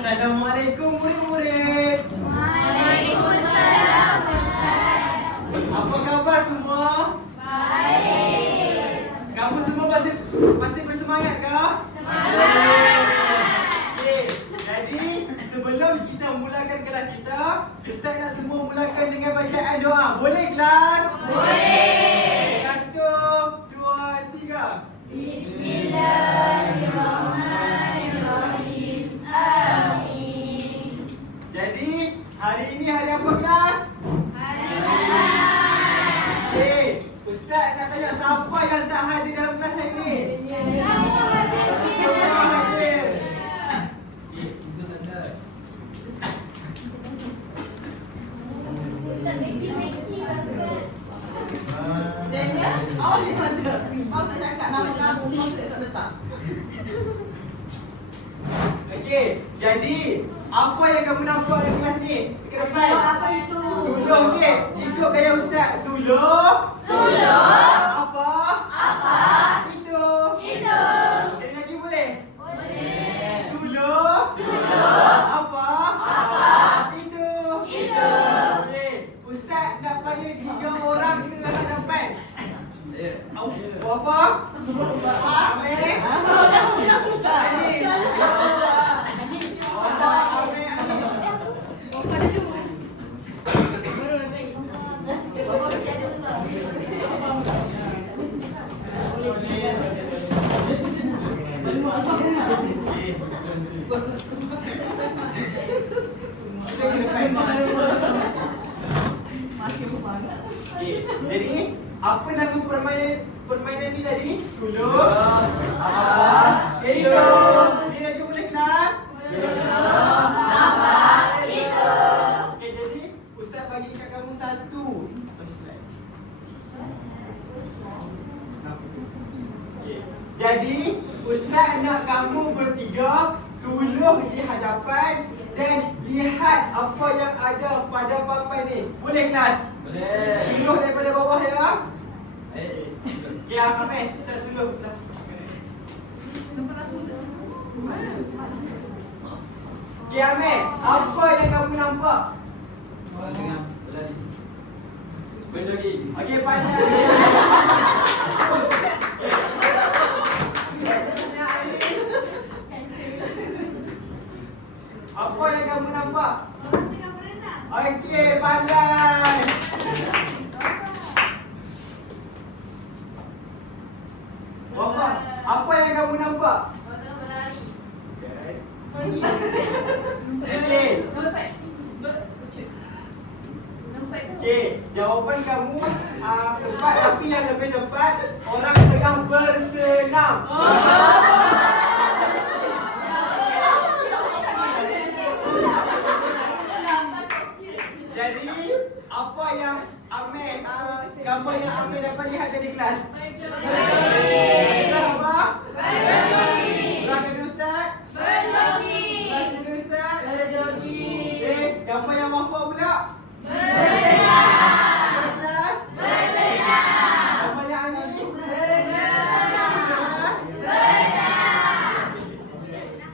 Assalamualaikum murid-murid. Waalaikumsalam Ustaz. Apa khabar semua? Baik. Kamu semua masih bersemangat ke? Semangat. Okey, jadi sebelum kita mulakan kelas kita, Ustaz nak semua mulakan dengan bacaan doa. Boleh kelas? Boleh. 1, 2, 3. Bismillahirrahmanirrahim. Amin. Jadi, hari ini hari apa kelas? Hari Ahad. Okey, Ustaz nak tanya siapa yang tak hadir dalam kelas hari ini? Semua hadir. Semua hadir. Oh, di mana? Mau nak cakap nama kamu, maksud tak letak. Okey, jadi apa yang kamu nampak dalam kelas ni? Dekat depan. Apa itu? Suluh, okey. Ikut gaya Ustaz. Suluh. Suluh. Apa? Apa? Itu. Itu. Sekali lagi boleh? Boleh. Suluh. Suluh. Apa? Apa? Itu. Itu. Okey, Ustaz nak panggil 3 orang ke hadapan. Wafa? Amir? Anis? Wafa, Amir, Anis. Kita ke depan. Makin semangat. Okey, jadi apa nama permainan ni tadi? Suluh. Apa? Itu. Sekali lagi boleh kelas? Apa? Itu. Okey, jadi Ustaz bagi kat kamu satu. Okey. Jadi Ustaz nak kamu bertiga suluh di hadapan dan lihat apa yang ada pada papan ni. Boleh kelas? Boleh. Suluh daripada bawah ya. Okey, Amir, kita suluh. Okey, Amir, apa yang kamu nampak? Orang tengah berlari. Berjogging. Okey, pandai. Apa yang kamu nampak? Okey, pandai. Wafa, apa yang kamu nampak? Okey. Okey, jawapan kamu tepat, tapi yang lebih tepat orang tengah bersenam. Jadi apa yang Amir gambar yang Amir dapat lihat tadi kelas? Gambar apa? Belakang Ustaz? Belakang Ustaz? Okey, gambar yang Wafa pula? Kelas? Gambar yang Anis? Kelas?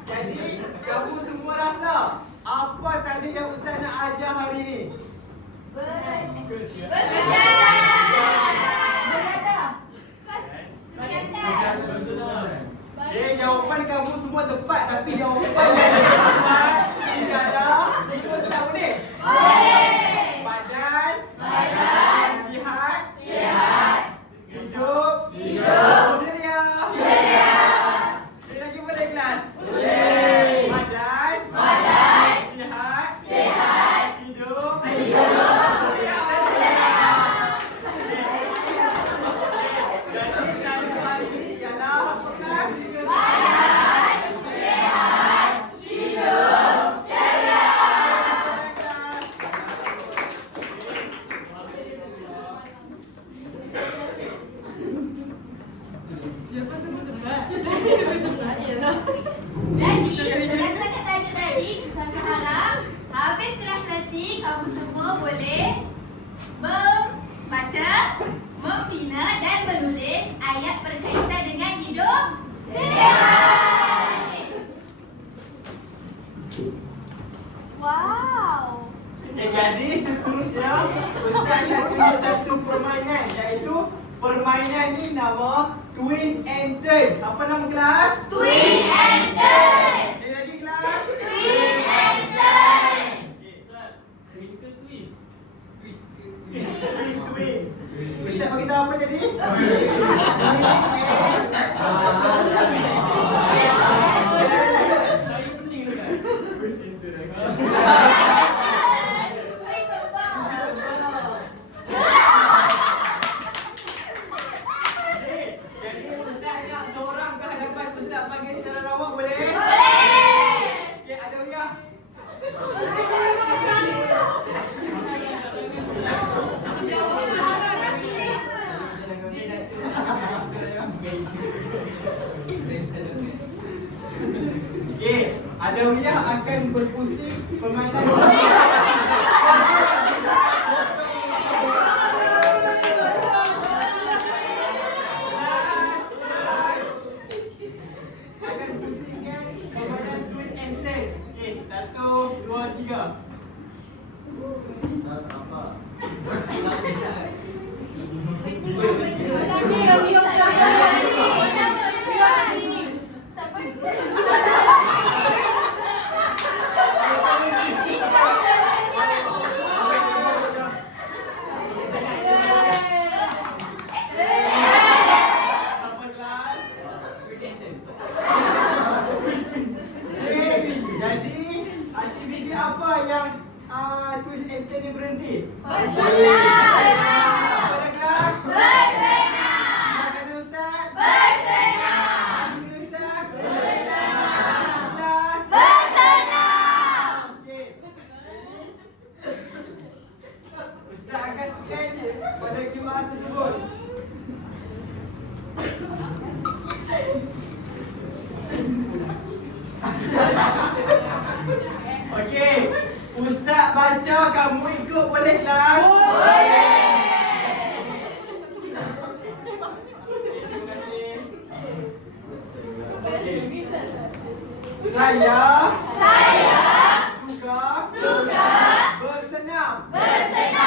Jadi kamu semua rasa apa tadi yang Ustaz nak ajar hari ni? Jawapan kamu semua tepat, tapi jawapan yang tepat tidak ada. Ikut Ustaz boleh? Badan? Sihat? Hidup? Ceria? Sekali lagi boleh kelas? Badan? Sihat? Hidup? Ceria? Jadi tajuk hari ini ialah apa kelas? Wow. Jadi seterusnya Ustaz nak tunjuk satu permainan, iaitu permainan ni nama Twin and Turn. Apa nama kelas? Twin and turn. Sekali lagi kelas. Twin and turn. Ustaz, twin ke twist? Twist ke twin? Ustaz bagi tahu apa jadi? Saya pening Ustaz. Twist and turn. Jadi Ustaz nak seorang ke hadapan Ustaz panggil secara rawak boleh? Okey, ada Wiyah. Okey, ada Wiyah akan berpusing permainan. Akan pusingkan permainan twist and turn. Okey, 1, 2, 3. Jadi aktiviti apa yang twist and turn ni berhenti? Pada kelas? Silakan Ustaz. Panggil Ustaz. Kelas. Okey. Ustaz akan scan pada QR tersebut. Okey. Ustaz baca, kamu ikut boleh kelas? Saya suka bersenam. Saya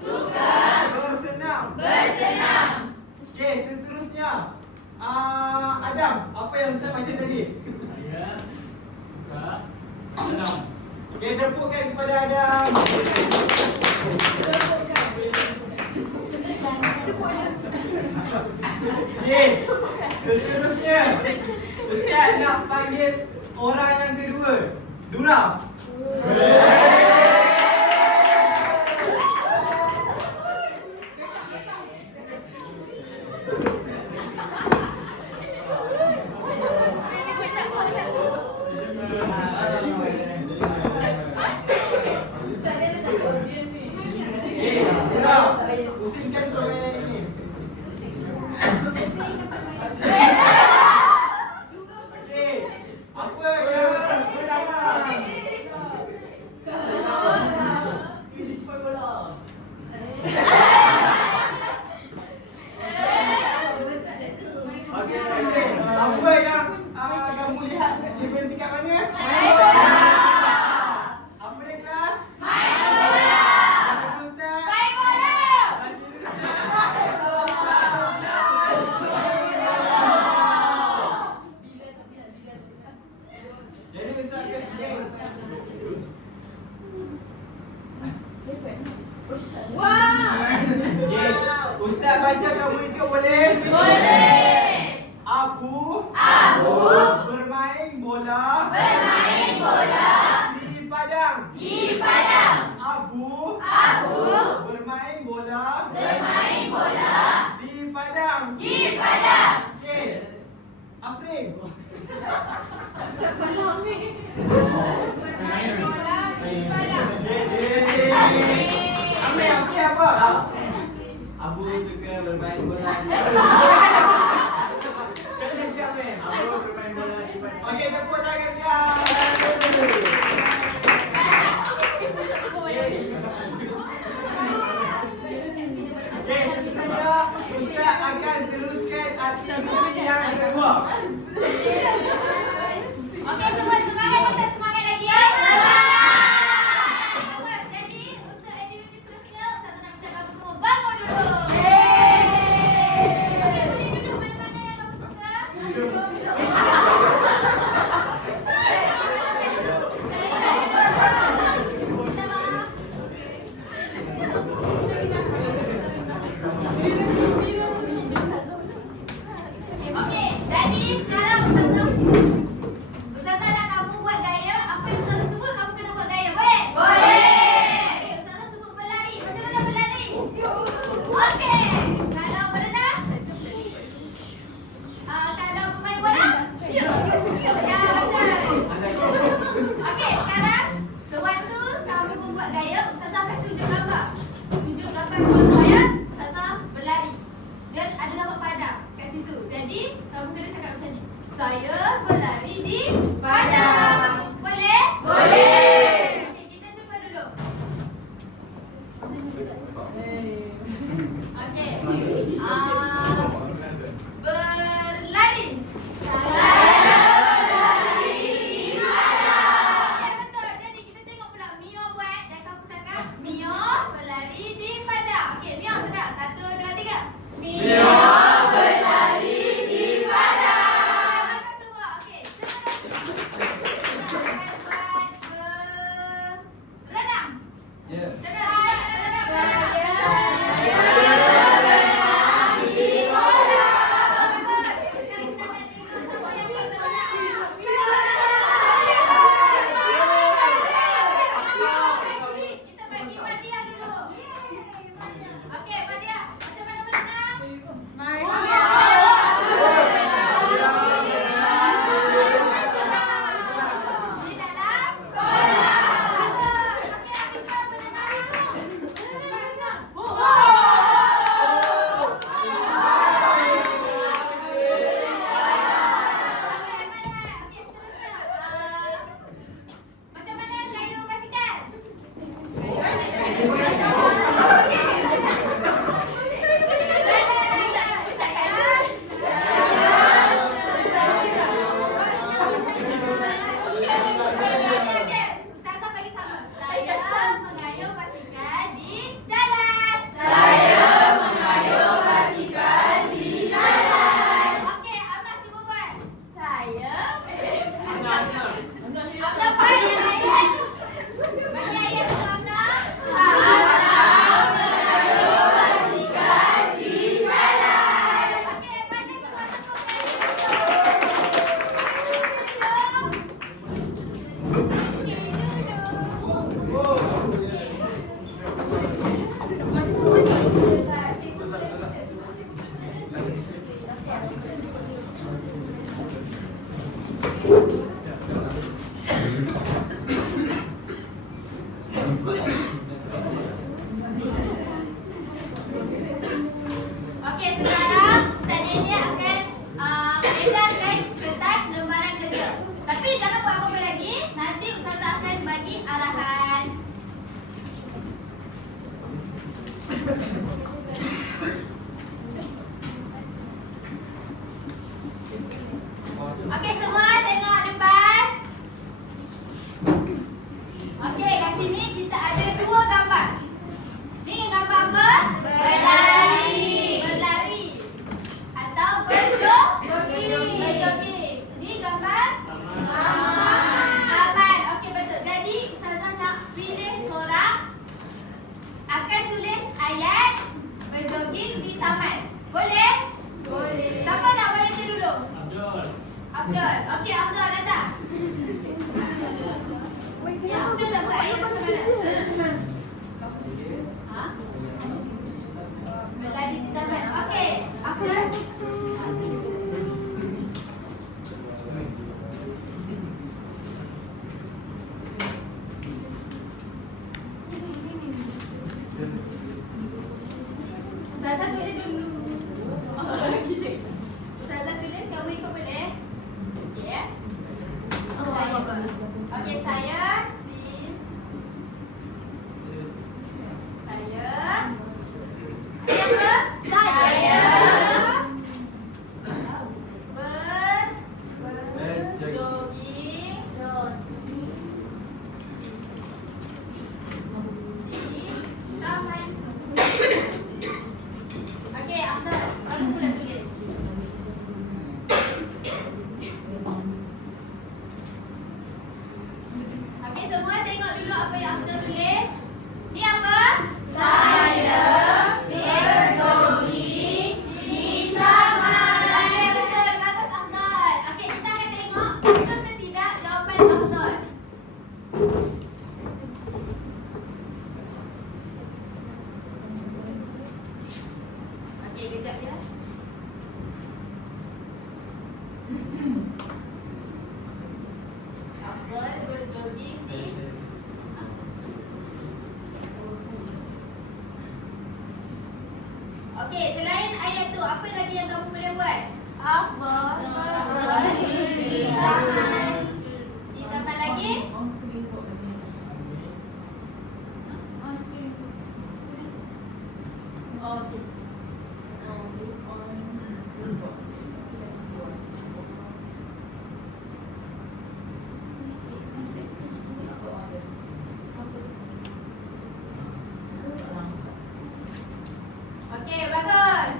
suka bersenam. Okey, seterusnya. Adam, apa yang Ustaz baca tadi? Saya suka senam. Okey, tepukkan kepada Adam. Okey, seterusnya Ustaz nak panggil orang yang kedua. Dura. Dura, pusingkan permainan ini. Okey, apa yang pertama? Okey. Okey, apa yang kamu lihat dia berhenti kat mana? Apa dia kelas? Silakan Ustaz. Panggil Ustaz. Jadi Ustaz akan scan. Okey, Ustaz baca, kamu ikut boleh? Abu bermain bola di padang. Abu bermain bola di padang. Okey. Afrin. Amir, okey apa? Abu suka bermain bola. Sekali lagi Amir. Abu bermain bola di padang. Okey, tepuk tangan dia. Okey, seterusnya Ustaz akan teruskan aktiviti yang kedua. berlari di padang. Boleh? Boleh. Okey, kita cuba dulu. Okey. Berlari. Okey, betul. Jadi kita tengok pula Mio buat dan kamu cakap Mio berlari di padang. Okey, Mio sudah. 1, 2, 3. Mio berlari di padang. Makan semua. Okey, sebenarnya kita akan buat berenang. Ya. Kita bagi Madia dulu. Okey, Madia, macam mana berenang? Di dalam kolam. Bagus. Okey, kita berenang. Okey, seterusnya. Macam mana kayu basikal? Ustazah bagi sama. Saya mengayuh basikal di jalan. Okey, Amna cuba buat. Amna buat yang lain. Bagi ayat untuk Amna. Okey, pandai semua tepuk Okey, sekarang Ustaz Dania akan edarkan kertas lembaran kerja. Tapi jangan buat apa-apa lagi. Nanti Ustazah akan bagi arahan. Okey, semua tengok depan. Okey, kat sini kita ada 2 gambar. Ni gambar apa? Berlari. Atau berjogging. Ni gambar taman. Okey, betul. Jadi, Ustazah nak pilih seorang akan tulis ayat berjogging di taman. Boleh? Siapa nak volunteer dulu? Abdul. Okey, Abdul datang. Ya, Abdul nak buat ayat macam mana? Ha? Berlari di taman. Okey, Abdul. Ustazah tulis dulu. Ustazah tulis, kamu ikut boleh? Okey ya? Saya ikut. Okey, saya Ada apa? taman. Ditambah lagi. On screen kok. Oh, okey. Okey, bagus.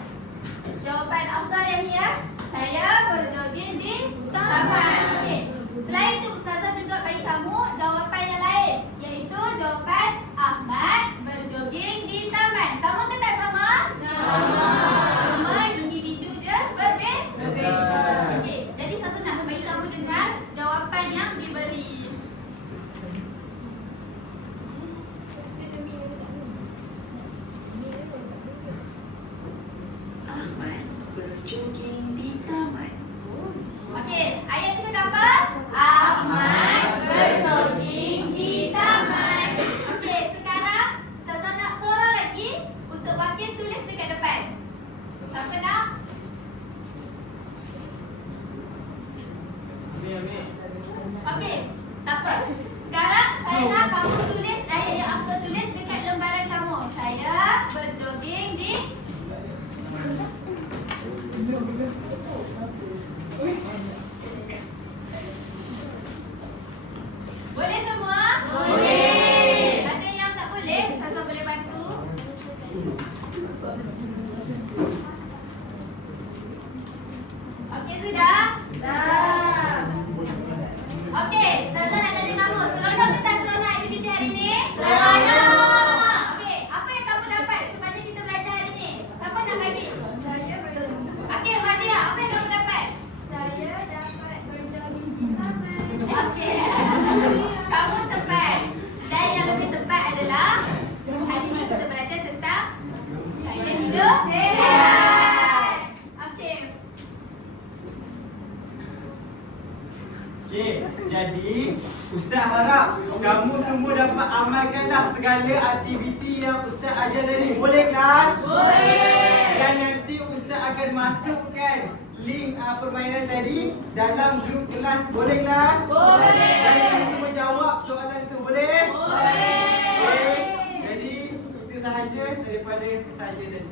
Jawapan Afdal yang ni ya. Saya berjoging di taman. Okey. Selain itu, Ustazah juga bagi kamu jawapan yang lain, iaitu jawapan Ahmad berjoging di taman. Sama ke tak sama? Sama. Cuma individu je berbeza. Okey, jadi Ustazah nak bagi kamu dengar jawapan yang diberi. Ahmad berjoging di taman. Okey, ayat tu cakap apa? Ahmad berjoging di taman. Okey, sekarang Ustazah nak seorang lagi untuk wakil tulis dekat depan. Siapa nak? Ambil. Okey, tak apa. Sekarang saya nak kamu tulis ayat yang aku tulis dekat lembaran kamu. Saya berjoging di Boleh semua? Boleh. Ada yang tak boleh? Ustazah boleh bantu? Okey sudah? Dah. Okey, Ustazah nak tanya kamu, seronok ke tak seronok aktiviti hari ni? Seronok. Okey, apa yang kamu dapat sepanjang kita belajar hari ni? Siapa nak bagi? Saya berjoging. Okey, Mardia, apa yang kamu dapat? Saya dapat berjoging di taman. Okey. Kamu tepat. Dan yang lebih tepat adalah hari ni kita belajar tentang gaya hidup sihat. Okey. Okey, jadi Ustaz harap kamu semua dapat amalkanlah segala aktiviti yang Ustaz ajar tadi. Boleh kelas? Boleh. Dan nanti Ustaz akan masukkan link permainan tadi dalam grup kelas. Boleh kelas? Boleh. Dan kamu semua jawab soalan tu. Boleh? Boleh. Okey. Jadi itu sahaja daripada saya dan